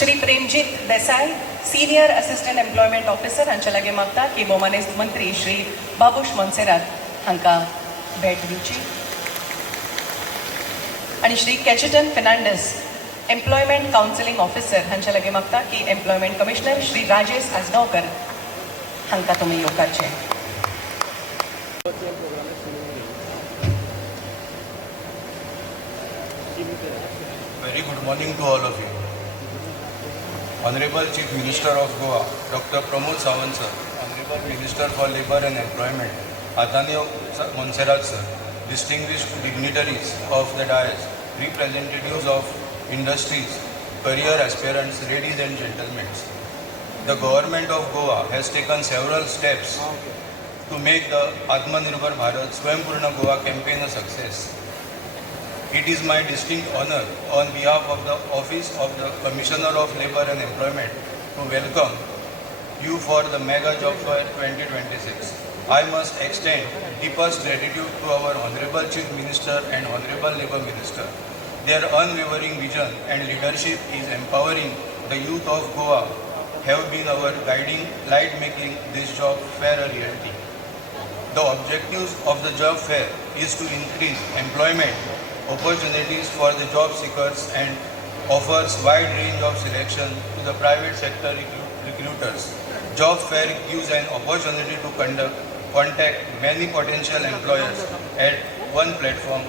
Shri Premjit Desai, senior assistant employment officer हांचे लागीं मागता की भोवमानेस्त मंत्री श्री बाबूश मोन्सेरात हांकां भेट दिवची. आणि Shri Cajetan Fernandes, employment counselling officer हांचे लागीं मागता की एम्प्लॉयमेंट कमिशनर श्री राजेश आजगांवकर हांकां तुमी येवपाचें. Very good morning to all of you. Honorable Chief Minister of Goa, Dr. Pramod Sawant sir, Honorable Minister for Labour and Employment, Atanio Montserrat sir, distinguished dignitaries of the dais, representatives of industries, career aspirants, ladies and gentlemen. The government of Goa has taken several steps to make the Atmanirbhar Bharat Swayambhurna Goa campaign a success. It is my distinct honor on behalf of the Office of the Commissioner of Labour and Employment to welcome you for the Mega Job Fair 2026. I must extend deepest gratitude to our Honorable Chief Minister and Honorable Labour Minister. Their unwavering vision and leadership is empowering the youth of Goa have been our guiding light, making this job fair a reality. The objectives of the job fair is to increase employment opportunities for the job seekers and offers wide range of selection to the private sector recruiters. Job fair gives an opportunity to contact many potential employers at one platform,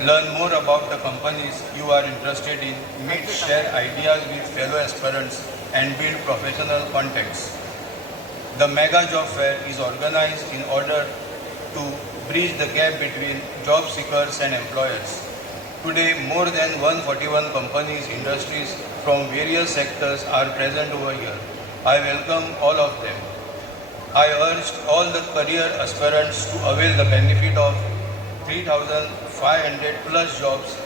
learn more about the companies you are interested in, meet, share ideas with fellow aspirants and build professional contacts. The Mega Job Fair is organized in order to bridge the gap between job seekers and employers. Today, more than 141 companies, industries from various sectors are present over here. I welcome all of them. I urge all the career aspirants to avail the benefit of 3,500 plus jobs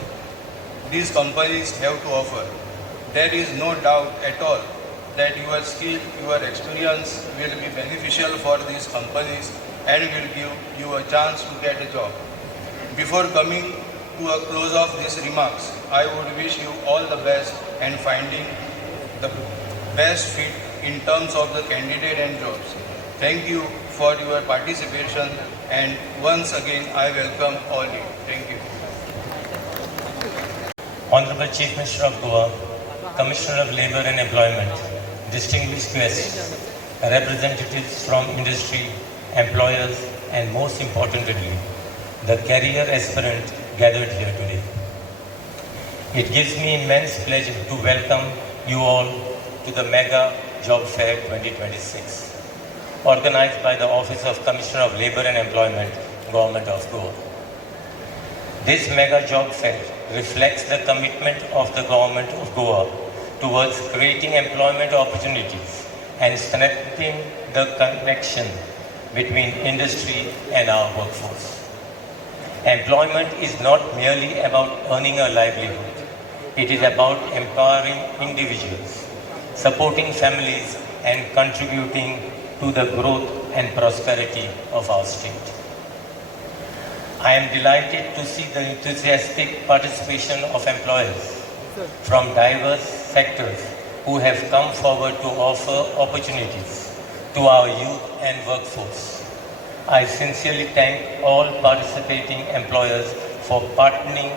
these companies have to offer. There is no doubt at all that your skill, your experience will be beneficial for these companies and will give you a chance to get a job. Before coming to a close of these remarks, I would wish you all the best and finding the best fit in terms of the candidate and jobs. Thank you for your participation and once again I welcome all you. Thank you. Honorable Chief Minister of Goa, Commissioner of Labour and Employment, distinguished guests, representatives from industry, employers, and most importantly, the career aspirant gathered here today. It gives me immense pleasure to welcome you all to the Mega Job Fair 2026, organized by the Office of Commissioner of Labour and Employment, Government of Goa. This Mega Job Fair reflects the commitment of the Government of Goa towards creating employment opportunities and strengthening the connection between industry and our workforce. Employment is not merely about earning a livelihood. It is about empowering individuals, supporting families, and contributing to the growth and prosperity of our state. I am delighted to see the enthusiastic participation of employers from diverse sectors who have come forward to offer opportunities to our youth and workforce. I sincerely thank all participating employers for partnering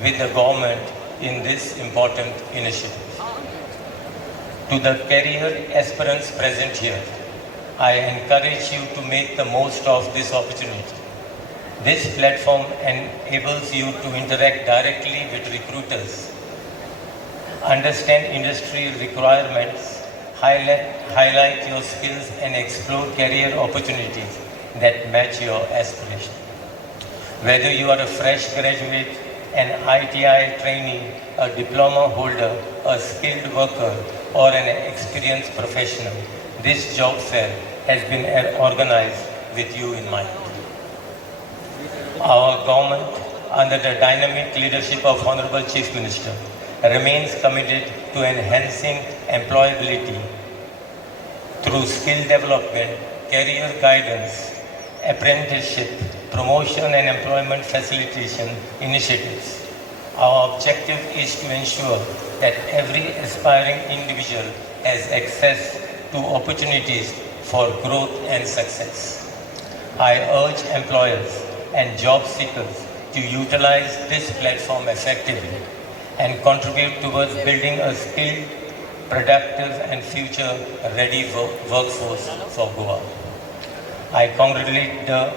with the government in this important initiative. To the career aspirants present here, I encourage you to make the most of this opportunity. This platform enables you to interact directly with recruiters, understand industry requirements, highlight your skills and explore career opportunities that match your aspiration. Whether you are a fresh graduate, an ITI trainee, a diploma holder, a skilled worker, or an experienced professional, this job fair has been organized with you in mind. Our government, under the dynamic leadership of Honorable Chief Minister, remains committed to enhancing employability through skill development, career guidance, apprenticeship, promotion and employment facilitation initiatives. Our objective is to ensure that every aspiring individual has access to opportunities for growth and success. I urge employers and job seekers to utilize this platform effectively and contribute towards building a skilled, productive and future-ready workforce for Goa. I congratulate the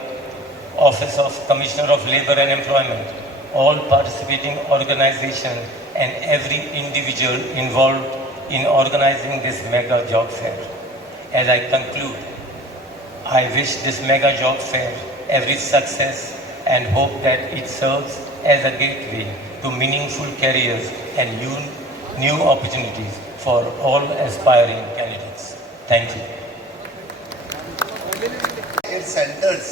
Office of Commissioner of Labour and Employment, all participating organizations and every individual involved in organizing this mega job fair. As I conclude, I wish this mega job fair every success and hope that it serves as a gateway to meaningful careers and new opportunities for all aspiring candidates. Thank you. Centres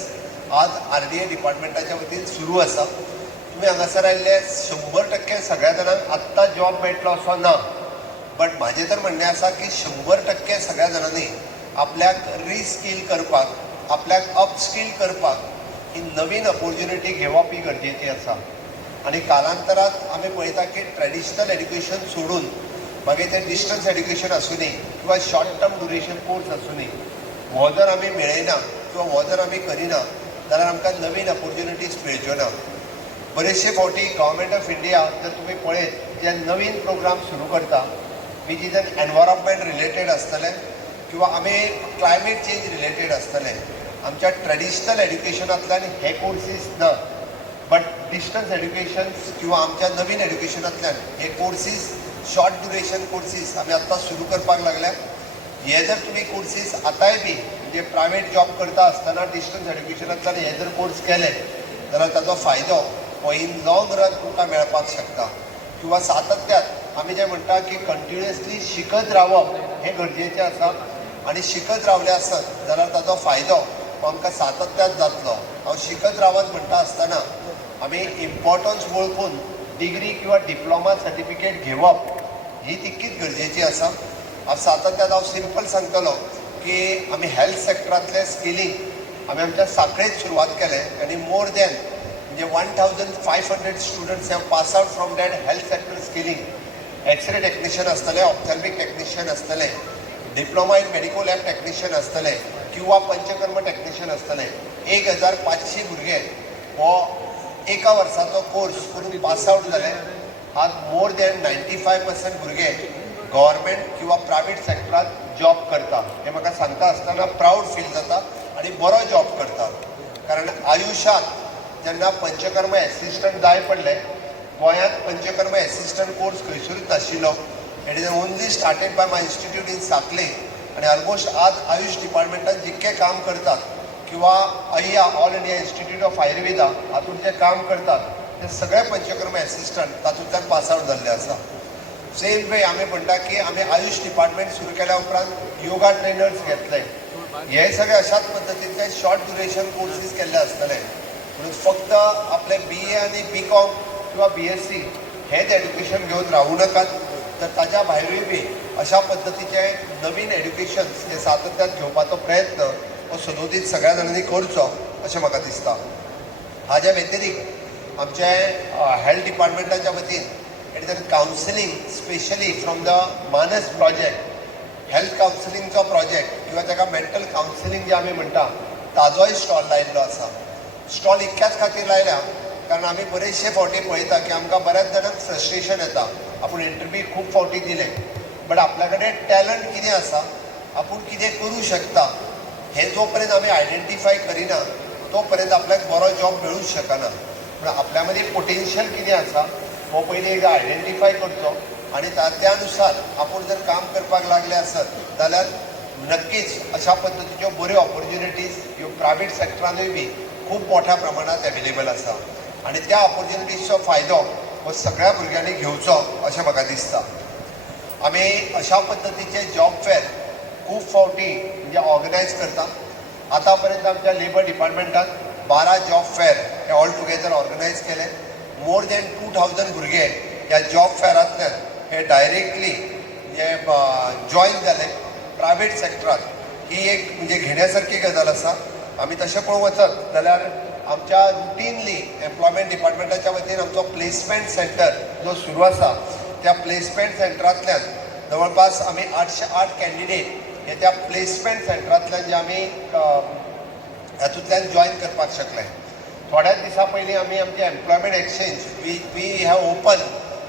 आज RDA डिपार्टमेंटाच्या वतीन सुरू आसा. तुम्ही हांगासर आयिल्ले 100% सगळ्या जाणांक आत्ता जॉब मेळटलो असो ना, बट माझे तर म्हणणें आसा की 100% सगळ्या जाणांनी आपल्याक रिस्किल करपाक, आपल्याक अपस्किल करपाक ही नवीन ऑपॉर्च्युनिटी घेवप ही गरजेची आसा. आणि कालांतरात आमी पळयता की ट्रेडिशनल एड्युकेशन सोडून मागीर तें डिस्टन्स एड्युकेशन आसूं दी किंवा शॉर्ट टर्म ड्युरेशन कोर्स आसूं दी, हो जर आमी मेळयना किंवा हो जर आमी करिना जाल्यार आमकां नवीन ऑपॉर्च्युनिटीज मेळच्यो ना. बरेचशे फावटी गव्हर्मेंट ऑफ इंडिया जर तुमी पळयत जे नवीन प्रोग्राम सुरू करता which is an environment related आसतले किंवा आमी क्लायमेट चेंज रिलेटेड आसतले, आमच्या ट्रेडिशनल एड्युकेशनांतल्यान हे कोर्सीस ना, बट डिस्टन्स एड्युकेशन्स किंवा आमच्या नवीन एड्युकेशनांतल्यान हे कोर्सीस शॉर्ट ड्युरेशन कोर्सीस आमी आत्तां सुरू करपाक लागल्यात. हे जर तुम्ही कोर्सीस आतांय बी म्हणजे प्रायवेट जॉब करता आसतना डिस्टन्स एड्युकेशनांतल्यान हे जर कोर्स केले जाल्यार ताचो फायदो हो इन लॉंग रन तुमकां मेळपाक शकता. किंवा सातत्यात आमी जे म्हणटा की कंटिन्युअसली शिकत रावप हे गरजेचें आसा आनी शिकत रावले आसत जाल्यार ताचो फायदो हो आमकां सातत्यात जातलो. हांव शिकत रावत म्हणटा आसतना आमी इम्पॉर्टन्स वळखून डिग्री किंवा डिप्लोमा सर्टिफिकेट घेवप ही तितकीच गरजेची आसा. हांव सातत्यात हांव सिंपल सांगतलो की आमी हेल्थ सेक्टरांतले स्किलींग आमी आमच्या साखळेत सुरवात केले आनी मोर दॅन म्हणजे 1500 students have pass out from that health sector skilling. X-ray technician आसतले, ऑप्थॅल्मिक टेक्निशियन आसतले, diploma in medical lab technician आसतले किंवा पंचकर्म टेक्निशियन आसतले. 1500 भुरगे हो एका वर्साचो कोर्स करून पास आउट जाले. आज मोर दॅन 95% भुरगे गव्हर्मेंट किंवा प्रायवेट सेक्टरात जॉब करता. हे म्हाका सांगता आसतना प्राऊड फील जाता आणि बरो जॉब करता. कारण आयुष्यात जेन्ना पंचकर्म एसिस्टंट जाय पडले, गोंयांत पंचकर्म एसिस्टंट कोर्स खंयसरूच नाशिल्लो. It is only started by my institute in सांखळे आणि ऑलमोस्ट आज आयुष डिपार्टमेंटात जितके काम करतात किंवा अय्या all India institute of Ayurveda हातूंत जे काम करतात ते सगळे पंचकर्म एसिस्टंट तातूंतल्यान पास आउट जाल्ले आसा. सेम वे आमी म्हणटा की आमी आयुष डिपार्टमेंट सुरू केल्या उपरांत योगा ट्रेनर्स घेतले. हे सगळे अशाच पद्दतीचे शॉर्ट ड्युरेशन कोर्सीस केल्ले आसतले. म्हणून फक्त आपले BA आनी BCom किंवा BSc हेच एड्युकेशन घेवन रावूं नाकात, तर ताच्या भायरूय बी अशा पद्दतीचे नवीन एड्युकेशन्स हे सातत्यात घेवपाचो प्रयत्न हो सदोदीत सगळ्या जाणांनी करचो अशें म्हाका दिसता. हाच्या व्यतिरिक्त आमचे हेल्थ डिपार्टमेंटाच्या वतीन it is an counselling specially from the मानस प्रोजेक्ट, हेल्थ कावन्सिलींगचो प्रोजेक्ट किंवा ताका मेंटल कावन्सिलींग जे आमी म्हणटा ताजोय स्टॉल लायिल्लो आसा. स्टॉल इतल्याच खातीर लायल्या कारण आमी बरेचशे फावटी पळयता की आमकां बऱ्याच जाणांक फ्रस्ट्रेशन येता. आपूण इंटरव्यू खूब फावटी दिले, बट आपल्या कडेन टॅलंट कितें आसा, आपूण कितें करूं शकता हे जो पर्यंत आमी आयडेंटिफाय करिना तो पर्यंत आपल्याक बरो जॉब मेळूंक शकना. पूण आपल्या मदीं पोटेन्शियल कितें आसा हो पयलीं एकदा आयडेंटिफाय करचो आणि त्यानुसार आपण जर काम करपाक लागले असत जाल्यार नक्कीच अशा पद्दतीच्यो बऱ्यो ऑपॉर्च्युनिटीज ह्यो प्रायवेट सेक्टरानूय बी खूब मोठ्या प्रमाणात अवेलेबल आसा आणि त्या ऑपॉर्च्युनिटीजचो फायदो हो सगळ्या भुरग्यांनी घेवचो अशें म्हाका दिसता. आमी अशा पद्दतीचे जॉब फेर खूब फावटी म्हणजे ऑर्गनायज करता. आतां पर्यंत आमच्या लेबर डिपार्टमेंटान 12 जॉब फेर हे ऑल टुगेदर ऑर्गनायज केले. मोर दॅन 2000 भुरगे ह्या जॉब फेरांतल्यान हे डायरेक्टली म्हणजे जॉईन जाले प्रायवेट सेक्टरांत. ही एक म्हणजे घेण्यासारखी गजाल आसा. आमी तशें पळोवंक वचत जाल्यार आमच्या रुटीनली एम्प्लॉयमेंट डिपार्टमेंटाच्या वतीन आमचो प्लेसमेंट सेंटर जो सुरू आसा त्या प्लेसमेंट सेंटरांतल्यान जवळपास आमी 808 कॅन्डिडेट हे त्या प्लेसमेंट सेंटरांतल्यान जे आमी हातूंतल्यान जॉईन करपाक शकले. थोड्याच दिसा पयलीं आमी आमचे employment exchange we have open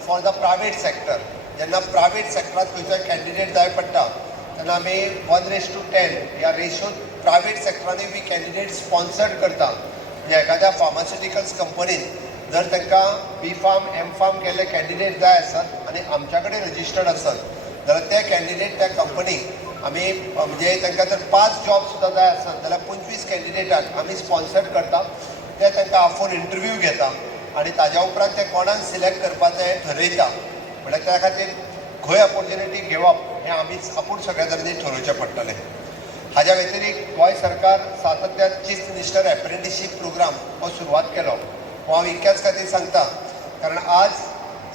for the private sector. जेन्ना प्रायवेट सेक्टरांत खंयचोय कॅन्डिडेट जाय पडटा तेन्ना आमी 1:10 ह्या रेशोत प्रायवेट सेक्टरांनी बी कॅन्डिडेट स्पॉन्सर्ड करता. म्हणजे एखाद्या फार्मास्युटिकल्स कंपनीन जर तांकां B.Pharm M.Pharm केल्ले कॅन्डिडेट जाय आसत आनी आमच्या कडेन रजिस्टर्ड आसत जाल्यार ते कॅन्डिडेट त्या कंपनीक आमी म्हणजे तांकां जर 5 जॉब सुद्दां जाय आसत जाल्यार 25 कॅन्डिडेटाक आमी स्पॉन्सर्ड करता. ते तांकां आफोन इंटरव्यू घेता आनी ताज्या उपरांत ते कोणाक सिलेक्ट करपाचें हें ठरयता. म्हळ्यार त्या खातीर खंय ऑपॉर्च्युनिटी घेवप हें आमीच आपूण सगळ्या तरेनी ठरोवचें पडटलें. हाज्या व्यतिरिक्त गोंय सरकार सातत्यान चीफ मिनिस्टर एप्रेंटिसशीप प्रोग्राम हो सुरवात केलो. हो हांव इतक्याच खातीर सांगता कारण आज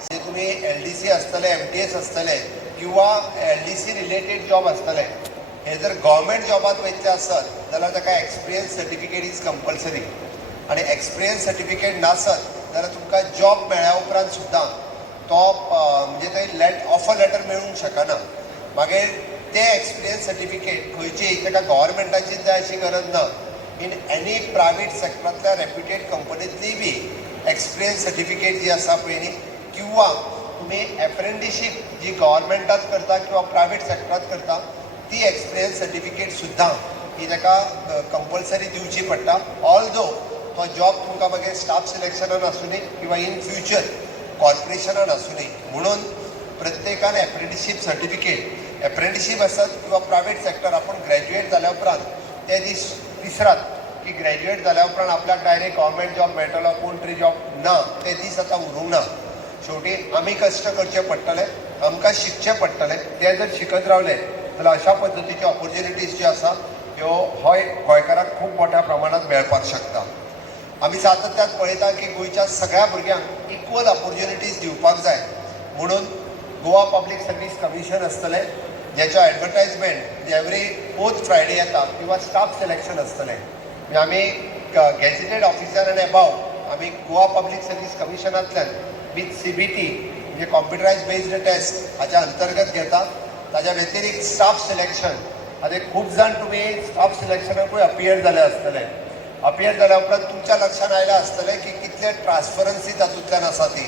जे तुमी LDC आसतले MTS आसतले किंवा LDC रिलेटेड जॉब आसतले हे जर गव्हर्मेंट जॉबात वयतले आसत जाल्यार ताका एक्सपिरियन्स सर्टिफिकेट इज कंपल्सरी. आनी एक्सपिरियन्स सर्टिफिकेट नासत जाल्यार तुमकां जॉब मेळ्ळ्या उपरांत सुद्दां तो म्हणजे थंय ऑफर लेटर मेळूंक शकना. मागीर ते एक्सपिरियन्स सर्टिफिकेट खंयची ताका गव्हर्मेंटाचीच जाय अशी गरज ना. इन एनी प्रायवेट सेक्टरांतल्या रेप्युटेड कंपनींतली बी एक्सपिरियन्स सर्टिफिकेट जी आसा पळय न्ही किंवा तुमी एप्रेंटिसशीप जी गव्हर्मेंटात करता किंवा प्रायवेट सेक्टरांत करता ती एक्सपिरियन्स सर्टिफिकेट सुद्दां ही ताका कंपल्सरी दिवची पडटा. ऑल्दो तो जॉब तुमकां मागीर स्टाफ सिलेक्शनान आसूं दी किंवा इन फ्युचर कॉर्पोरेशनान आसूं दी म्हणून प्रत्येकान एप्रेंटिसशीप सर्टिफिकेट एप्रेंटिसशीप आसत किंवा प्रायवेट सेक्टर आपूण ग्रॅज्युएट जाल्या उपरांत ते दीस विसरात की ग्रॅज्युएट जाल्या उपरांत आपल्याक डायरेक्ट गव्हर्मेंट जॉब मेळटलो कोण जॉब ना ते दीस आतां उरूंक ना. शेवटी आमी कश्ट करचे पडटले आमकां शिकचें पडटलें. ते जर शिकत रावले जाल्यार अशा पद्दतीच्यो ऑपॉर्च्युनिटीज ज्यो आसा ह्यो गोंयकारांक खूब मोठ्या प्रमाणांत मेळपाक शकता. आमी सातत्यान पळयता की गोंयच्या सगळ्या भुरग्यांक इक्वल ऑपॉर्च्युनिटीज दिवपाक जाय म्हणून गोवा पब्लीक सर्वीस कमिशन आसतलें जेचो एडवर्टायजमेंट एवरी 4th फ्रायडे येता किंवा स्टाफ सिलेक्शन आसतलें. म्हणजे आमी गॅझेटेड ऑफिसर एंड एबाव आमी गोवा पब्लीक सर्वीस कमिशनांतल्यान विथ CBT म्हणजे कॉम्प्युटरायज बेस्ड टेस्ट हाच्या अंतर्गत घेता. ताज्या व्यतिरिक्त स्टाफ सिलेक्शन आनी खूब जाण तुमी स्टाफ सिलेक्शनाकूय अपियर जाले आसतले. अपियर जाल्या उपरांत तुमच्या लक्षान आयलें आसतलें की कितले ट्रान्सपरन्सी तातूंतल्यान आसा ती.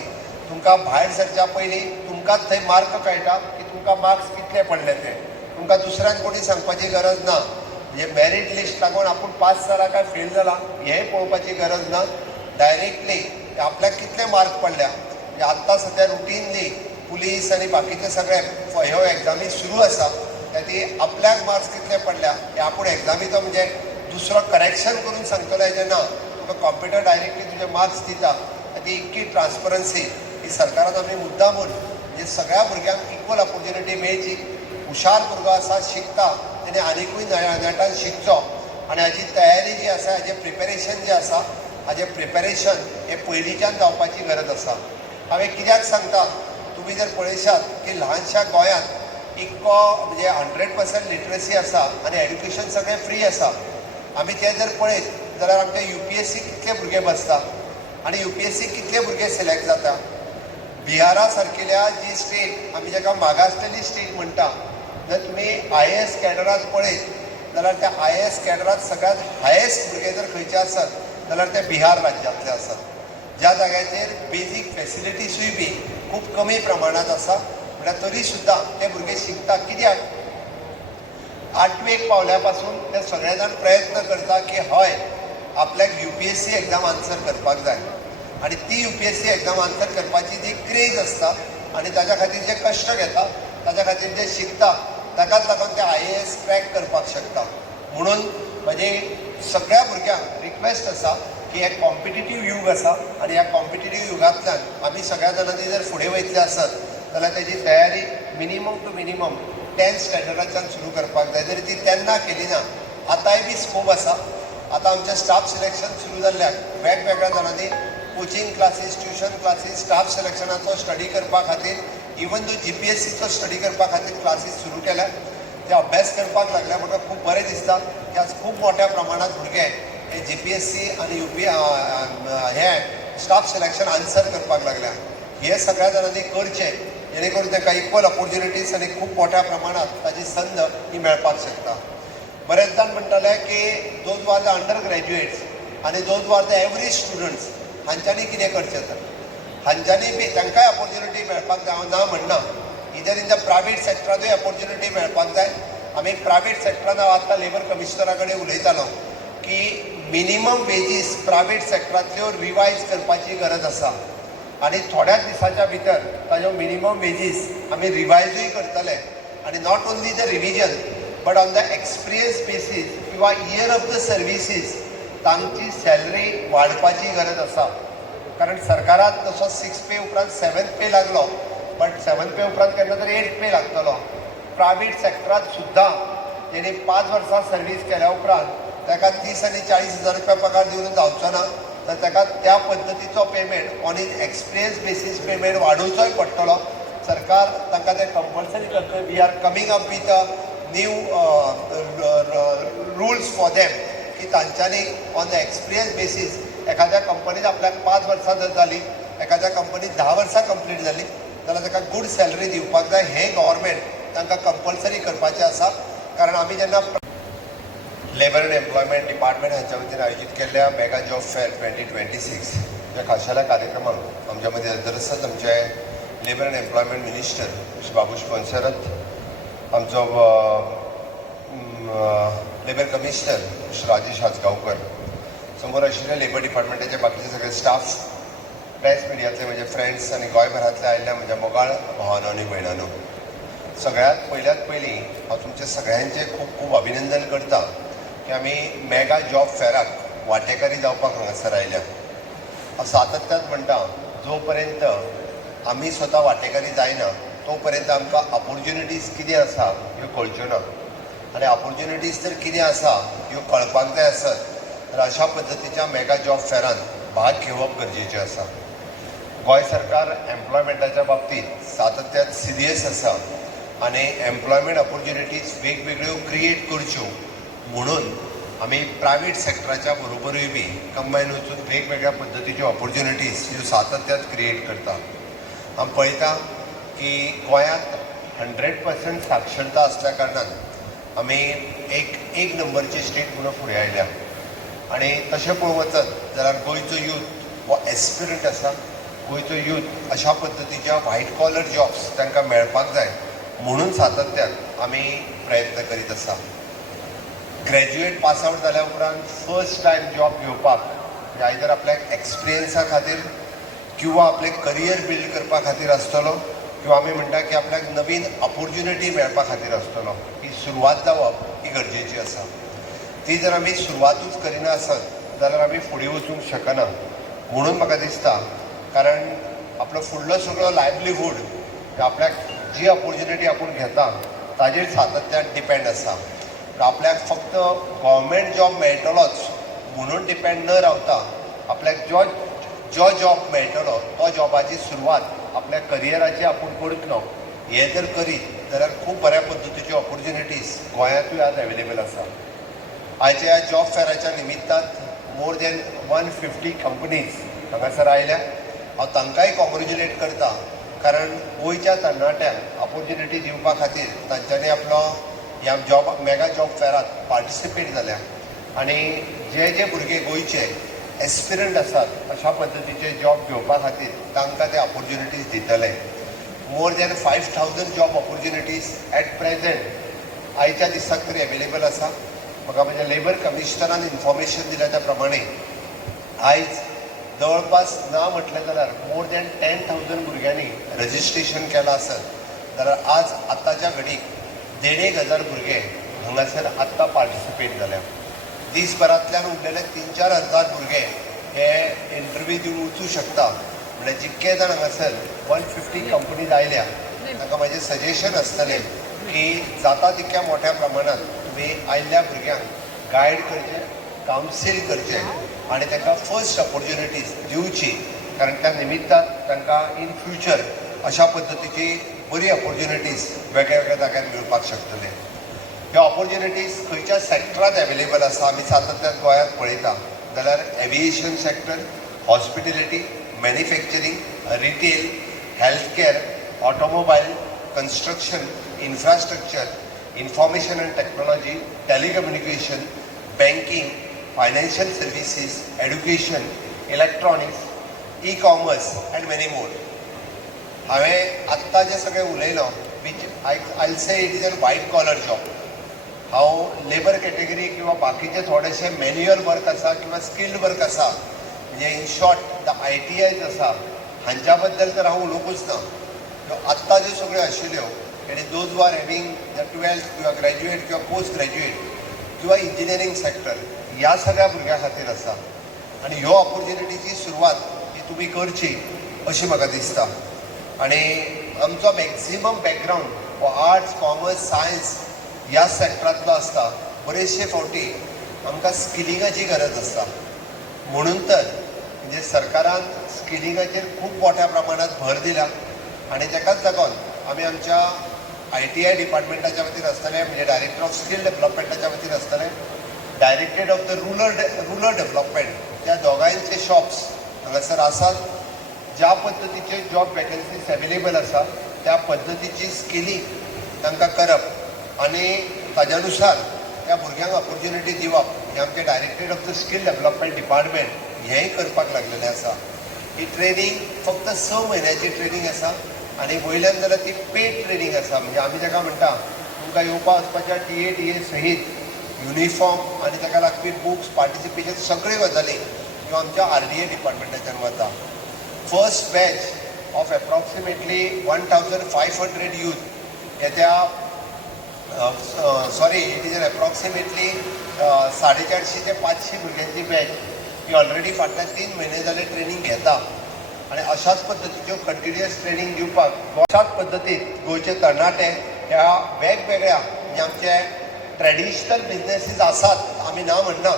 तुमकां भायर सरच्या पयलीं तुमकांच थंय मार्क कळटा की तुमकां मार्क्स कितले पडले ते. तुमकां दुसऱ्यान कोणी सांगपाची गरज ना. म्हणजे मेरीट लिस्ट लागून आपूण पास जाला काय फेल जाला हेंय पळोवपाची गरज ना. डायरेक्टली आपल्याक कितले मार्क पडल्या म्हणजे आत्तां सद्या रुटीनली पुलीस आनी बाकीचे सगळे ह्यो एग्जामी सुरू आसा त्याती आपल्याक मार्क्स कितले पडल्या हे आपूण एग्जामीचो म्हणजे दुसरो करेक्शन करून सांगतलो हेजें ना. तुका कॉम्प्युटर डायरेक्टली तुजे मार्क्स दिता ती इतकी ट्रान्सपरन्सी ही सरकारान आमी मुद्दामून म्हणजे सगळ्या भुरग्यांक इक्वल ऑपॉर्च्युनिटी मेळची. हुशार भुरगो आसा शिकता तेणे आनिकूय नेटान शिकचो आनी हाजी तयारी जी आसा हाजें प्रिपेरेशन जें आसा हाजें प्रिपेरेशन हें पयलींच्यान जावपाची गरज आसा. हांवें कित्याक सांगता तुमी जर पळयशात की ल्हानशा गोंयांत इतको म्हणजे 100% लिटरसी आसा आनी एड्युकेशन सगळें फ्री आसा. आमी तें जर पळयत जाल्यार आमच्या UPSC कितले भुरगे बसता आनी UPSC कितले भुरगे सिलेक्ट जाता. बिहारा सारकिल्या जी स्टेट आमी जाका मागासलेली स्टेट म्हणटा जर तुमी IAS कॅडरांत पळयत जाल्यार त्या IAS कॅडरांत सगळ्यांत हायेस्ट भुरगे जर खंयचे आसत जाल्यार ते बिहार राज्यांतले आसात. ज्या जाग्याचेर बेजीक फेसिलिटीजूय बी खूब कमी प्रमाणांत आसा म्हळ्यार तरी सुद्दां ते भुरगे शिकता. कित्याक 8वेक पावल्या पासून ते सगळे जाण प्रयत्न करता की हय आपल्याक UPSC एग्जाम आन्सर करपाक जाय आनी ती UPSC एग्जाम आन्सर करपाची जी क्रेज आसता आनी ताच्या खातीर जे कश्ट घेता ताच्या खातीर जे शिकता ताकाच लागून ते IAS क्रॅक करपाक शकता. म्हणून म्हजी सगळ्या भुरग्यांक रिक्वेस्ट आसा की हे कॉम्पिटिटीव यूग आसा आनी ह्या कॉम्पिटिटीव युगांतल्यान आमी सगळ्या जाणांनी जर फुडें वयतले आसत जाल्यार तेजी तयारी मिनिमम टू मिनिमम 10th स्टँडर्डाच्यान सुरू करपाक जाय. जरी ती तेन्ना केली ना आतांय बी स्कोप आसा. आतां आमचें स्टाफ सिलेक्शन सुरू जाल्ल्याक वेगवेगळ्या जाणांनी coaching classes tuition classes staff सिलेक्शनाचो स्टडी करपा खातीर इवन दो GPSCचो स्टडी करपा खातीर क्लासीस सुरू केल्या. ते अभ्यास करपाक लागल्या म्हाका खूब बरें दिसता की आज खूब मोठ्या प्रमाणांत भुरगे हे GPSC आणि हे स्टाफ सिलेक्शन आन्सर करपाक लागल्या. हे सगळ्या जाणांनी करचे जेणेकरून तांकां इक्वल ऑपॉर्च्युनिटीज आनी खूब मोठ्या प्रमाणात ताची संद ही मेळपाक शकता. बरेच जाण म्हणटाले की those are the undergraduates आनी those are the average students हांच्यांनी कितें करचें तर हांच्यांनी बी तांकांय ऑपॉर्च्युनिटी मेळपाक जाय ना म्हणना. इधर इन द प्रायवेट सॅक्टरांतूय ऑपॉर्च्युनिटी मेळपाक जाय. आमी प्रायवेट सॅक्टरान हांव आतां लेबर कमिशनरा कडेन उलयतालो की मिनिमम वेजीस प्रायवेट सॅक्टरांतल्यो रिवायज करपाची गरज आसा आनी थोड्याच दिसाच्या भितर ताज्यो मिनिमम वेजीस आमी रिवायजूय करतले आनी not only the revision but on the experience basis किंवा इयर ऑफ द सर्विसीस तांची सॅलरी वाडपाची गरज आसा. कारण सरकारात जसो 6 पे उपरांत 7th पे लागलो बट 7th पे उपरांत केन्ना तरी 8th पे लागतलो. प्रायवेट सॅक्टरांत सुद्दां जेणी 5 वर्सां सर्वीस केल्या उपरांत ताका 30 आनी 40 हजार रुपया पगार दिवन जावचो ना तर ताका त्या पद्दतीचो payment on is experience basis payment वाडोवचोय पडटलो. सरकार तांकां ते कंपल्सरी करतले. We are coming up with a new rules for them की तांच्यांनी ऑन द एक्सपिरियन्स बेसीस एखाद्या कंपनीत आपल्याक 5 वर्सां जर जाली एखाद्या कंपनीत 10 वर्सां कंप्लीट जाली जाल्यार ताका गूड सॅलरी दिवपाक जाय. हे गव्हर्मेंट तांकां कंपल्सरी करपाचें आसा. कारण आमी जेन्ना लेबर अँड एम्प्लॉयमेंट डिपार्टमेंट हांच्या वतीन आयोजीत केल्ल्या मेगा जॉब फेअर 2026 ह्या खाशेल्या कार्यक्रमाक आमच्या मदीं हजर आसात आमचे labour and employment minister Shri Babush Monserrate, आमचो लेबर कमिशनर श्री राजेश हाजगांवकर, समोर आशिल्ले लेबर डिपार्टमेंटाचे बाकीचे सगळे स्टाफ, प्रेस मिडियातले म्हजे फ्रेंड्स आनी गोंयभरांतले आयिल्ल्या म्हज्या मोगाळ भावांनो आनी भयणांनो, सगळ्यात पयलीं हांव तुमचे सगळ्यांचे खूब खूब अभिनंदन करता की आमी मेगा जॉब फेराक वांटेकारी जावपाक हांगासर आयल्या. हांव सातत्यान म्हणटा जो पर्यंत आमी स्वता वांटेकारी जायना तो पर्यंत आमकां ऑपॉर्च्युनिटीज कितें आसा ह्यो कळच्यो ना आनी ऑपॉर्च्युनिटीज जर कितें आसा ह्यो कळपाक जाय आसत तर अशा पद्दतीच्या मेगा जॉब फेरान भाग घेवप गरजेचें आसा. गोंय सरकार एम्प्लॉयमेंटाच्या बाबतींत सातत्यान सिरियस आसा आनी एम्प्लॉयमेंट ऑपॉर्च्युनिटीज वेगवेगळ्यो क्रिएट करच्यो म्हणून आमी प्रायवेट सॅक्टराच्या बरोबरूय बी कंबायन वचून वेगवेगळ्या पद्दतीच्यो ऑपॉर्च्युनिटीज ह्यो सातत्यान क्रिएट करता. आमी पळयता की गोंयांत 100% साक्षरता आसल्या कारणान आमी एक नंबरची स्टेट म्हणून फुडें आयल्या. आनी तशें पळोवंक वचत जाल्यार गोंयचो यूथ हो एस्पिरंट आसा. गोंयचो यूथ अशा पद्दतीच्या व्हायट कॉलर जॉब्स तांकां मेळपाक जाय म्हणून सातत्यान आमी प्रयत्न करीत आसा. ग्रॅज्युएट पास आवट जाल्या उपरांत फर्स्ट टायम जॉब घेवपाक म्हणजे आयदर आपल्याक एक्सपिरियन्सा खातीर किंवा आपलें करियर बिल्ड करपा खातीर आसतलो किंवा आमी म्हणटा की आपल्याक नवीन ऑपॉर्च्युनिटी मेळपा खातीर आसतलो. ही सुरवात जावप ही गरजेची आसा. ती जर आमी सुरवातूच करिना आसत जाल्यार आमी फुडें वचूंक शकना म्हणून म्हाका दिसता. कारण आपलो फुडलो सगळो लायव्हलीहूड आपल्याक जी ऑपॉर्च्युनिटी आपूण घेता ताजेर सातत्यान डिपेंड आसा. आपल्याक फक्त गव्हर्मेंट जॉब मेळटलोच म्हणून डिपेंड न रावता आपल्याक जो जॉब मेळटलो तो जॉबाची सुरवात आपल्या करियराची आपूण करतलो हे जर करीत जाल्यार खूब बऱ्या पद्दतीच्यो ऑपॉर्च्युनिटीज गोंयांतूय आज अवेलेबल आसा. आयच्या ह्या जॉब फेराच्या निमित्तान मोर दॅन 150 कंपनीज हांगासर आयल्या. हांव तांकांय कॉंग्रेच्युलेट करता कारण गोंयच्या तरणाट्यांक ऑपॉर्च्युनिटी दिवपा खातीर तांच्यांनी आपलो ह्या मेगा जॉब फेरांत पार्टिसिपेट जाल्या आनी जे भुरगे गोंयचे एस्पिरंट आसात अशा पद्दतीचे जॉब घेवपा खातीर तांकां ते ऑपॉर्च्युनिटीज दितले. More than 5000 job opportunities at present आयच्या दिसाक तरी अवेलेबल आसा. म्हाका म्हज्या लेबर कमिशनरान इन्फॉर्मेशन दिल्या त्या प्रमाणे आयज जवळपास ना म्हटलें जाल्यार मोर दॅन 10,000 भुरग्यांनी रजिस्ट्रेशन केलां आसत जाल्यार आज आतांच्या घडीक 1,500 भुरगे हांगासर आत्तां पार्टिसिपेट जाल्या. दिसभरांतल्यान उरलेले 3-4 हजार भुरगे हे इंटरव्यू दिवन वचूं शकता. म्हणजे जितके जाण हांगासर 150 कंपनीज आयल्या ताका म्हजें सजेशन आसतलें की जाता तितक्या मोठ्या प्रमाणात तुमी आयिल्ल्या भुरग्यांक गायड करचें, कावन्सील करचें आनी तांकां फर्स्ट ऑपॉर्च्युनिटीज दिवची. कारण त्या निमित्तान तांकां इन फ्युचर अशा पद्दतीची बरी ऑपॉर्च्युनिटीज वेगळ्या वेगळ्या जाग्यार मेळपाक शकतले. ह्यो ऑपॉर्च्युनिटीज खंयच्या सॅक्टरांत अवेलेबल आसा आमी सातत्यान गोंयांत पळयता जाल्यार aviation sector, hospitality, manufacturing, retail, health care, automobile, construction, infrastructure, information and technology, telecommunication, banking, financial services, education, electronics, e commerce and many more. हांवें आत्तां जें सगळें उलयलो which I say it is a white collar job. हांव labour category किंवा बाकीचे थोडेशे manual work आसा किंवा स्किल्ड वर्क आसा म्हणजे इन शॉर्ट द ITIs आसा हांच्या बद्दल तर हांव उलोवंकूच ना. आत्तां ज्यो सगळ्यो आशिल्ल्यो आनी those R having the 12th किंवा ग्रॅज्युएट किंवा पोस्ट ग्रॅज्युएट किंवा इंजिनियरींग सॅक्टर ह्या सगळ्या भुरग्यां खातीर आसा आनी ह्यो ऑपॉर्च्युनिटीची सुरवात ही तुमी करची अशी म्हाका दिसता. आनी आमचो मॅक्झिमम बॅकग्रावंड हो आर्ट्स, कॉमर्स, सायन्स ह्या सॅक्टरांतलो आसता. बरेचशे फावटी आमकां स्किलिंगाची गरज आसता. म्हणून तर म्हणजे सरकारान स्किलिंगाचेर खूब मोठ्या प्रमाणात भर दिला आनी तेकाच लागून आमी आमच्या ITI डिपार्टमेंटाच्या वतीन आसतले म्हणजे डायरेक्टर ऑफ स्किल डेव्हलपमेंटाच्या वतीन आसतले, directorate of the rural development त्या दोगांयचे शॉप्स हांगासर आसात. ज्या पद्दतीचे जॉब वॅकन्सीज अवेलेबल आसा त्या पद्दतीची स्किलिंग तांकां करप आनी ताज्यानुसार त्या भुरग्यांक ऑपॉर्च्युनिटी दिवप हे आमचे directorate of the skill development department हेंय करपाक लागलेलें आसा. ही ट्रेनींग फक्त 6 म्हयन्याची ट्रेनींग आसा आनी वयल्यान जाल्यार ती पेड ट्रेनींग आसा. म्हणजे आमी ताका म्हणटा तुमकां येवपा वचपाच्या TA सहीत युनिफॉर्म आनी ताका लागपी बुक्स, पार्टिसिपेशन सगळ्यो गजाली ह्यो आमच्या RDA डिपार्टमेंटाच्यान वता. First batch of approximately 1500 youth येत्या इट इज एप्रॉक्सिमेटली 450 ते 500 भुरग्यांची बॅच ही ऑलरेडी फाटल्या 3 म्हयने जाले ट्रेनींग घेता आनी अशाच पद्दतीच्यो कंटिन्युअस ट्रेनींग दिवपाक अशाच पद्दतीन गोंयचे तरणाटे ह्या वेगवेगळ्या म्हणजे आमचे ट्रेडिशनल बिजनेसीस आसात आमी ना म्हणना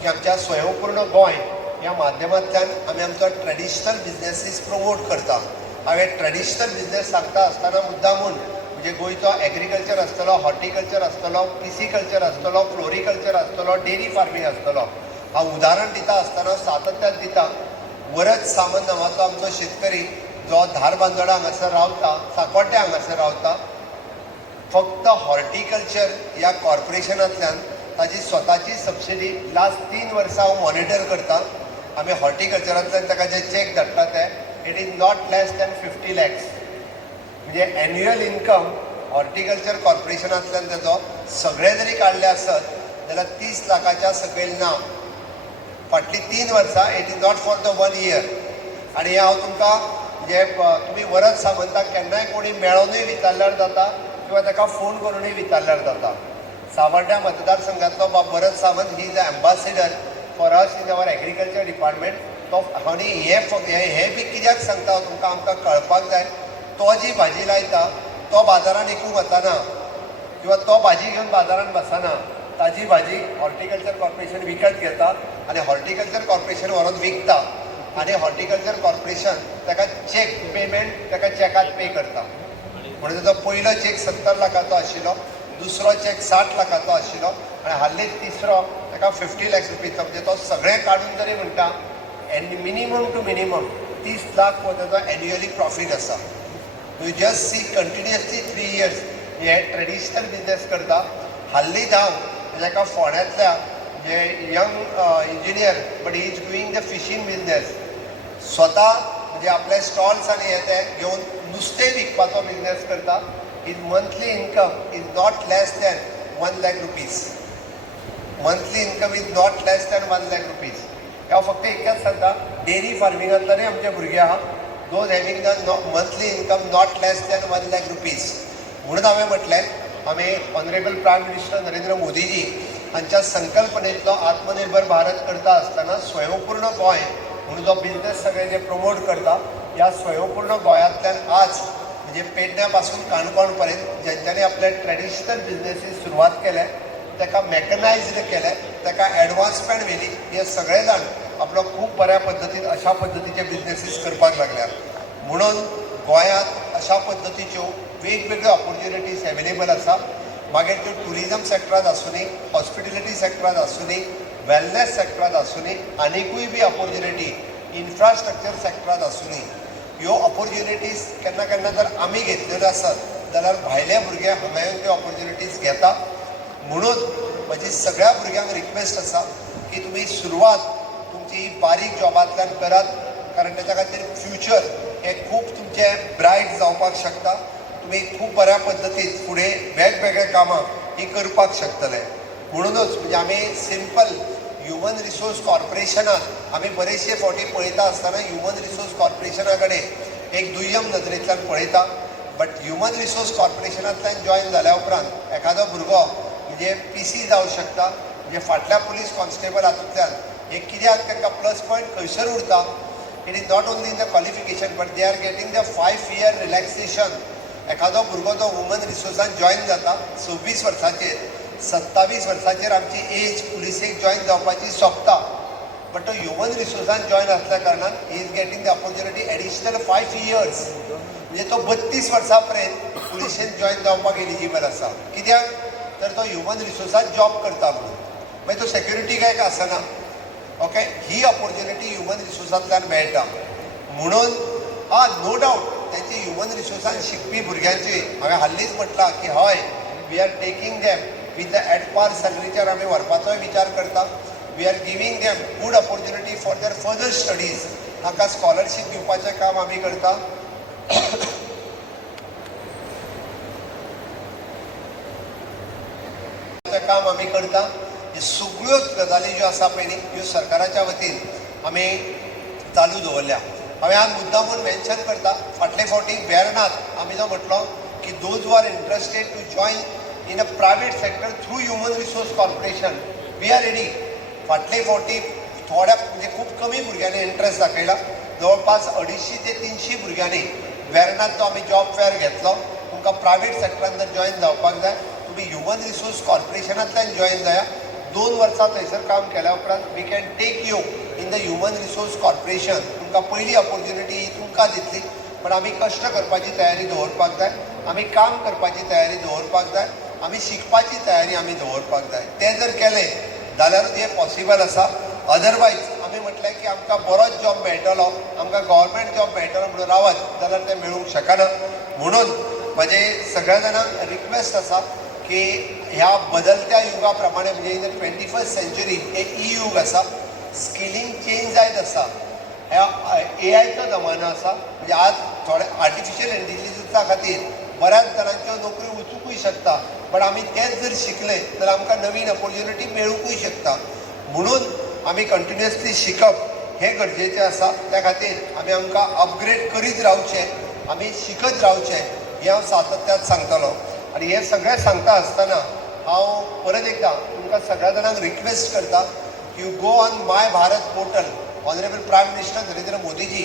की आमच्या स्वयंपूर्ण गोंय ह्या माध्यमांतल्यान आमी आमचो ट्रेडिशनल बिजनेसीस प्रमोट करता. हांवें ट्रेडिशनल बिजनेस सांगता आसतना मुद्दामून म्हणजे गोंयचो एग्रीकल्चर आसतलो, हॉर्टिकल्चर आसतलो, पिसिकल्चर आसतलो, फ्लोरिकल्चर आसतलो, डेरी फार्मींग आसतलो. हांव उदाहरण दिता आसतना सातत्यान दिता. वरद सामंत नांवाचो आमचो शेतकरी जो धारबांदोडा हांगासर रावता, सांकवाळे हांगासर रावता, फक्त हॉर्टिकल्चर ह्या कॉर्पोरेशनांतल्यान ताजी स्वताची सबसिडी लास्ट 3 वर्सां हांव मॉनिटर करता. आमी हॉर्टिकल्चरांतल्यान ताका जे चॅक धाडटा ते it is not less than 50 lakhs. म्हणजे एन्युअल इनकम हॉर्टिकल्चर कॉर्पोरेशनांतल्यान तेजो सगळे जरी काडले आसत जाल्यार 30 लाखाच्या सकयल ना. फाटलीं 3 वर्सां it is not for the 1 year. आनी हांव तुमकां म्हणजे तुमी वरद सामंताक केन्नाय कोणी मेळोनूय विचारल्यार जाता किंवा ताका फोन करूनय विचारल्यार जाता. सावर्ड्या मतदारसंघातलो Varad Samant he is a ambassador for us in our agriculture department. तो आनी हे बी कित्याक सांगता तुमकां आमकां कळपाक जाय. तो जी भाजी लायता तो बाजारान विकूंक वचना किंवा तो भाजी घेवन बाजारान बसना. ताजी भाजी हॉर्टिकल्चर कॉर्पोरेशन विकत घेता आनी हॉर्टिकल्चर कॉर्पोरेशन व्हरून विकता आनी हॉर्टिकल्चर कॉर्पोरेशन ताका चॅक पेमेंट ताका चॅकात पे करता. म्हणून ताजो पयलो चॅक 70 लाखाचो आशिल्लो, दुसरो चॅक 60 लाखाचो आशिल्लो आनी हाल्ली तिसरो ताका 50 lakhs रुपीजचो. म्हणजे तो सगळें काडून जरी म्हणटा and minimum to minimum 30 lakh हो ताजो एन्युअली प्रॉफीट आसा. You just see continuously 3 years हे ट्रेडिशनल बिजनेस करता. हाल्लीच हांव ताका फोंड्यांतल्या जे young engineer but he is doing the fishing business स्वता म्हणजे आपले स्टॉल्स आनी हे ते घेवन नुस्तें विकपाचो बिजनेस करता. Is monthly income is not less than 1 lakh rupees. Monthly income is not less than 1 lakh rupees. हांव फक्त एकच सांगता डेरी फार्मिंगांतल्यानय आमचे भुरगे आहा those having the monthly income not less than 1 lakh rupees. म्हणून हांवें म्हटलें आमी honourable prime minister Narendra Modiji हांच्या संकल्पनेंतलो आत्मनिर्भर भारत करता आसतना स्वयंपूर्ण गोंय म्हणून जो बिजनेस सगळे जे प्रमोट करता ह्या स्वयंपूर्ण गोंयांतल्यान आज म्हणजे पेडण्या पासून काणकोण पर्यंत ज्यांच्यांनी आपले ट्रेडिशनल बिजनेसीस सुरवात केले ताका मॅकनायज्ड केले ताका एडवान्समेंट व्हेली. हे सगळे जाण आपलो खूब बऱ्या पद्दतीन अशा पद्दतीचे बिजनेसीस करपाक लागल्यात. म्हणून गोंयांत अशा पद्दतीच्यो वेगवेगळ्यो ऑपॉर्च्युनिटीज अवेलेबल आसा मागीर त्यो टुरिजम सेक्टरांत आसूं दी, हॉस्पिटॅलिटी सेक्टरांत आसूं दी, वेलनेस सेक्टरांत आसूं दी, आनिकूय बी ऑपॉर्च्युनिटी इन्फ्रास्ट्रक्चर सेक्टरांत आसूं दी, ह्यो ऑपॉर्च्युनिटीज केन्ना केन्ना जर आमी घेतलेल्यो आसत जाल्यार भायले भुरगे हांगा येवन त्यो ऑपॉर्च्युनिटीज घेता. म्हणून म्हजी सगळ्या भुरग्यांक रिक्वेस्ट आसा की तुमी सुरवात तुमची बारीक जॉबांतल्यान करात, कारण ताच्या खातीर फ्युचर हे खूब तुमचें ब्रायट जावपाक शकता. तुमी खूब बऱ्या पद्दतीन फुडें वेगवेगळे कामां ही करपाक शकतले. म्हणूनच म्हणजे आमी सिंपल ह्युमन रिसोर्स कॉर्पोरेशनात आमी बरेचशे फावटी पळयता आसतना ह्युमन रिसोर्स कॉर्पोरेशना कडेन एक दुय्यम नदरेंतल्यान पळयता. बट ह्युमन रिसोर्स कॉर्पोरेशनांतल्यान जॉयन जाल्या उपरांत एखादो भुरगो म्हणजे PC जावं शकता, म्हणजे फाटल्या पुलीस कॉन्स्टेबल हातूंतल्यान एक कित्याक तांकां प्लस पॉयंट खंयसर उरता. It is not only in the qualification but they are getting the 5 year relaxation. एखादो भुरगो जो वुमन रिसोर्सान जॉयन जाता 26 वर्सांचेर, 27 वर्सांचेर आमची एज पुलिसेक जॉयन जावपाची सोंपता. बट तो ह्युमन रिसोर्सान जॉयन आसल्या कारणान he is getting the opportunity additional 5 years. म्हणजे तो 32 वर्सां पर्यंत पुलिशेन जॉयन जावपाक एलिजिबल आसा. कित्याक तर तो ह्युमन रिसोर्सान जॉब करता म्हणून. मागीर तो सेक्युरिटी गायक आसना. ओके, ही ऑपॉर्च्युनिटी ह्युमन रिसोर्सांतल्यान मेळटा. म्हणून नो डावट तेंची ह्युमन रिसोर्सान शिकपी भुरग्यांची हांवें हाल्लींच म्हटलां की हय we are taking them with the एडपार सॅलरीचेर आमी व्हरपाचोय विचार करता. We are giving them good opportunity for their further studies. तांकां स्कॉलरशीप दिवपाचें काम आमी करता. काम आमी करता. हे सगळ्योच गजाली ज्यो आसा पळय न्ही ह्यो सरकाराच्या वतीन आमी चालू दवरल्या. हांवें आज मुद्दामून मेन्शन करता, फाटले फावटी वेर्नात आमी जो म्हटलो की those are interested to join in a private sector through human resource corporation we are ready. फाटले फावटी थोड्या म्हणजे खूब कमी भुरग्यांनी इंट्रस्ट दाखयला. जवळपास 250 ते 300 भुरग्यांनी वेर्नात जो आमी जॉब फेअर घेतलो. तुमकां प्रायवेट सेक्टरान जर जॉयन जावपाक जाय तुम्ही ह्युमन रिसोर्स कॉर्पोरेशनांतल्यान जॉयन जाया. 2 वर्सां थंयसर काम केल्या उपरांत we can take you in the human resource corporation. तुमकां पयली ऑपॉर्च्युनिटी ही तुमकां दितली. पण आमी कश्ट करपाची तयारी दवरपाक जाय, आमी काम करपाची तयारी दवरपाक जाय, आमी शिकपाची तयारी आमी दवरपाक जाय. तें जर केलें जाल्यारूच हें पॉसिबल आसा. अदरवायज आमी म्हटलें की आमकां बरोच जॉब मेळटलो, आमकां गव्हर्मेंट जॉब मेळटलो म्हणून रावत जाल्यार तें मेळूंक शकना. म्हणून म्हजे सगळ्या जाणांक रिक्वेस्ट आसा की ह्या बदलत्या युगा प्रमाणे म्हणजे इन द 21st century हे युग आसा. स्किलींग चेंज जायत आसा. ह्या AIचो जमानो आसा. म्हणजे आज थोडे आर्टिफिशियल इंटेलिजन्सा खातीर बऱ्याच जाणांच्यो नोकऱ्यो वचूंकूय शकता. पण आमी तेच जर शिकले जाल्यार आमकां नवीन ऑपॉर्च्युनिटी मेळूंकूय शकता. म्हणून आमी कंटिन्युअसली शिकप हें गरजेचें आसा. त्या खातीर आमी आमकां अपग्रेड करीत रावचें, आमी शिकत रावचें हें हांव सातत्यान सांगतलो. आणि हे सगळें सांगता आसतना हांव परत एकदा तुमकां सगळ्या जाणांक रिक्वेस्ट करता you go on my Bharat portal. Honourable prime minister Narendra Modiji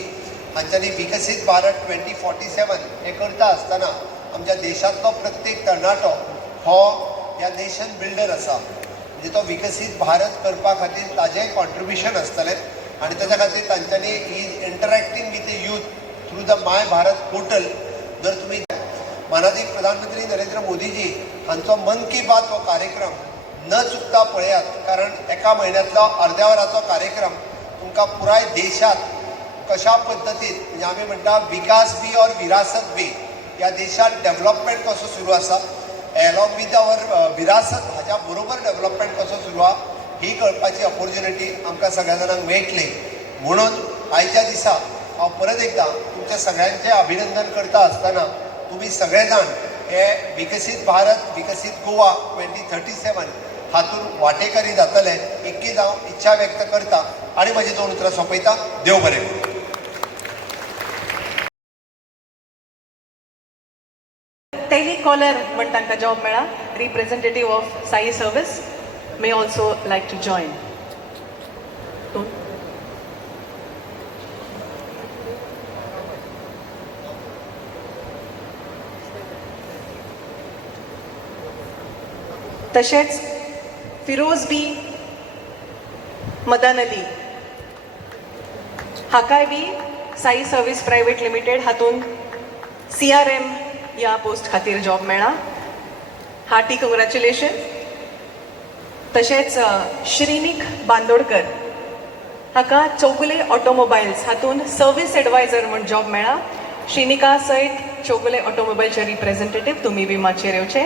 हांच्यांनी विकसीत भारत 2047 हे करता आसतना आमच्या देशांतलो प्रत्येक तरणाटो हो ह्या नेशन बिल्डर आसा. म्हणजे तो विकसीत भारत करपा खातीर ताजेंय कॉन्ट्रिब्युशन आसतलें. आनी ताच्या खातीर तांच्यांनी ही interacting with the youth through the my Bharat portal जर तुमी माननीय प्रधानमंत्री नरेंद्र मोदीजी हांचो मन की बात हो कार्यक्रम न चुकता पळयात. कारण एका म्हयन्यांतलो अर्द्या वराचो कार्यक्रम तुमकां पुराय देशात कशा पद्दतीन म्हणजे आमी म्हणटा विकास बी और विरासत बी ह्या देशात डेव्हलपमेंट कसो सुरू आसा एलॉंग विथ आवर विरासत हाच्या बरोबर डेव्हलपमेंट कसो सुरू आहा ही कळपाची ऑपॉर्च्युनिटी आमकां सगळ्या जाणांक मेळटली. म्हणून आयच्या दिसा हांव परत एकदा तुमच्या सगळ्यांचें अभिनंदन करता आसतना तुम्ही सगळेजाण हे विकसीत भारत विकसीत गोवा 2037 हातून वाटेकारी जातले इतकीच हांव इच्छा व्यक्त करता आणि म्हजी 2 उतरां सोंपयता. देव बरें करूं. टेलिकॉलर म्हण तांकां जॉब मेळ्ळा. Representative of Sai service may also like to join. तशेंच फिरोज बी मदन अली हाकाय बी साई सर्वीस प्रायवेट लिमिटेड हातून CRM ह्या पोस्ट खातीर जॉब मेळ्ळा. Hearty congratulation. तशेंच श्रीनिक बांदोडकर हाका चौगुले ऑटोमोबाईल्स हातून सर्व्हिस एडवायझर म्हूण जॉब मेळ्ळा. श्रीनिका सयत चौगुले ऑटोमोबाईलचे रिप्रेझेंटेटिव्ह तुमी बी मातशेर येवचे.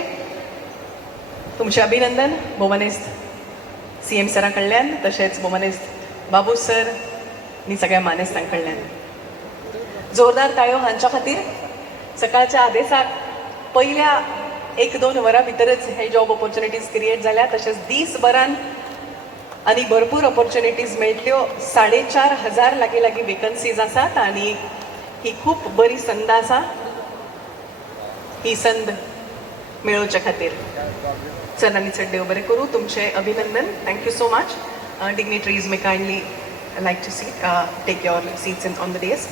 तुमचे अभिनंदन भोवनेस्त CM सरा कडल्यान, तशेंच भोवनेस्त बाबू सर आनी सगळ्या मानेस्तां कडल्यान. जोरदार ताळयो हांच्या खातीर. सकाळच्या आदेसाक पयल्या 1-2 वरां भितरच हे जॉब ऑपॉर्च्युनिटीज क्रिएट जाल्या. तशेंच दीसभरान आनी भरपूर ऑपॉर्च्युनिटीज मेळटल्यो. 4,500 लागीं वेकन्सीज आसात आनी ही खूब बरी संद आसा ही संद मेळोवचे खातीर. चल आनी चड देव बरें करूं. तुमचे अभिनंदन. Thank you so much. Dignitaries may kindly like to see take your seats on the dais.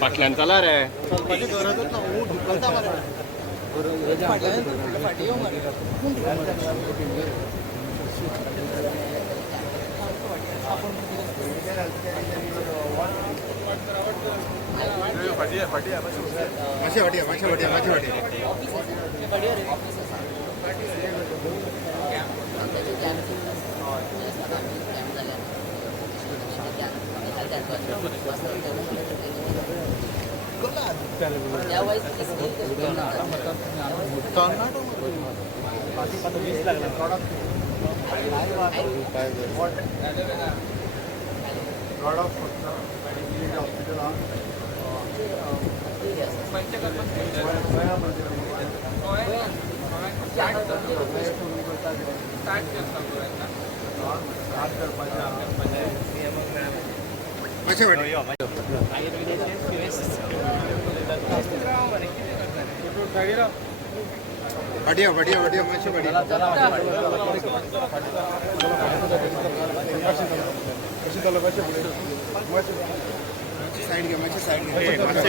फाटल्यान चला रे.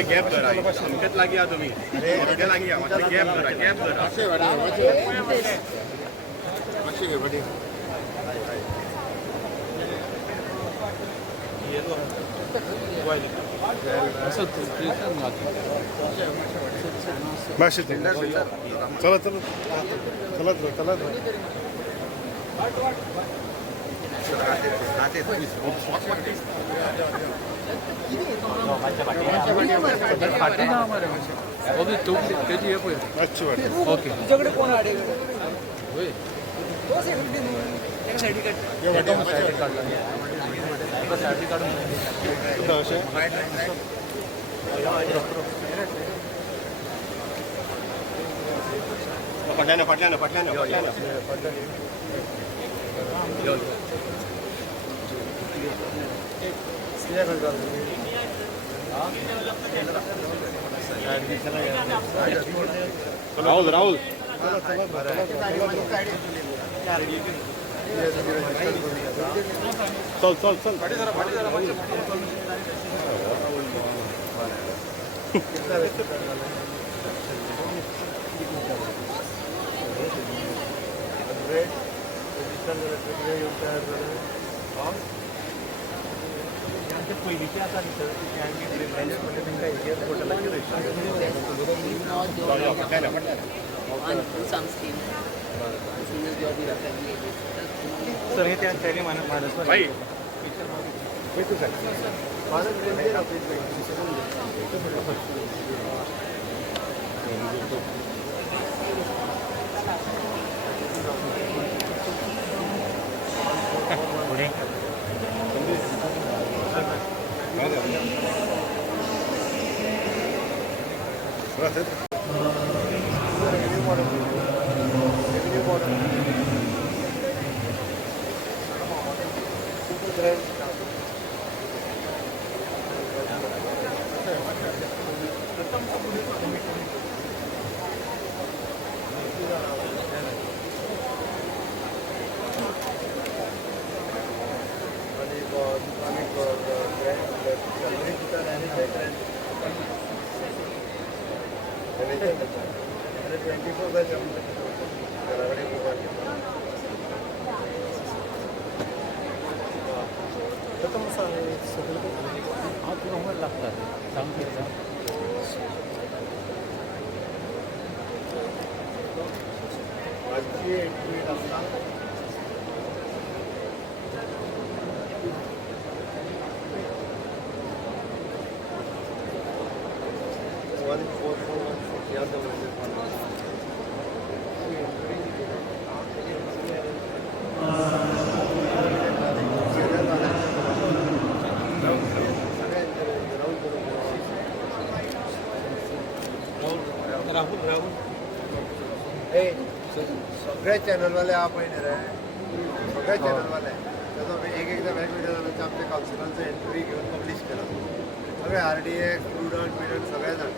गॅप करा. अमकेच लागीं या तुमी. अमके लागीं या. मातशें गॅप करा. गॅप करा. चला चला चला चला. ओके. तुझ्याकडे कोण पटल्यानं राहुल राहुल चल चल चल. पयलींची आसा सर हे त्या मानस पुढे सगळे चॅनलवाले हा पहिले रे सगळे चॅनलवाले त्याचा एकदा वेगवेगळ्या जणांचे आमच्या काउन्सिलांचं एंट्री घेऊन पब्लिश केला सगळे RDA स्टुडंट बिडंट सगळे जाण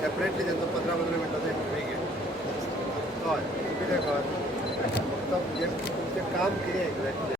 सेपरेटली त्यांचं 15-15 मिनटाचं एंट्री घेऊन हय कितें कर फक्त तुमचें काम कितें एक्झॅक्टली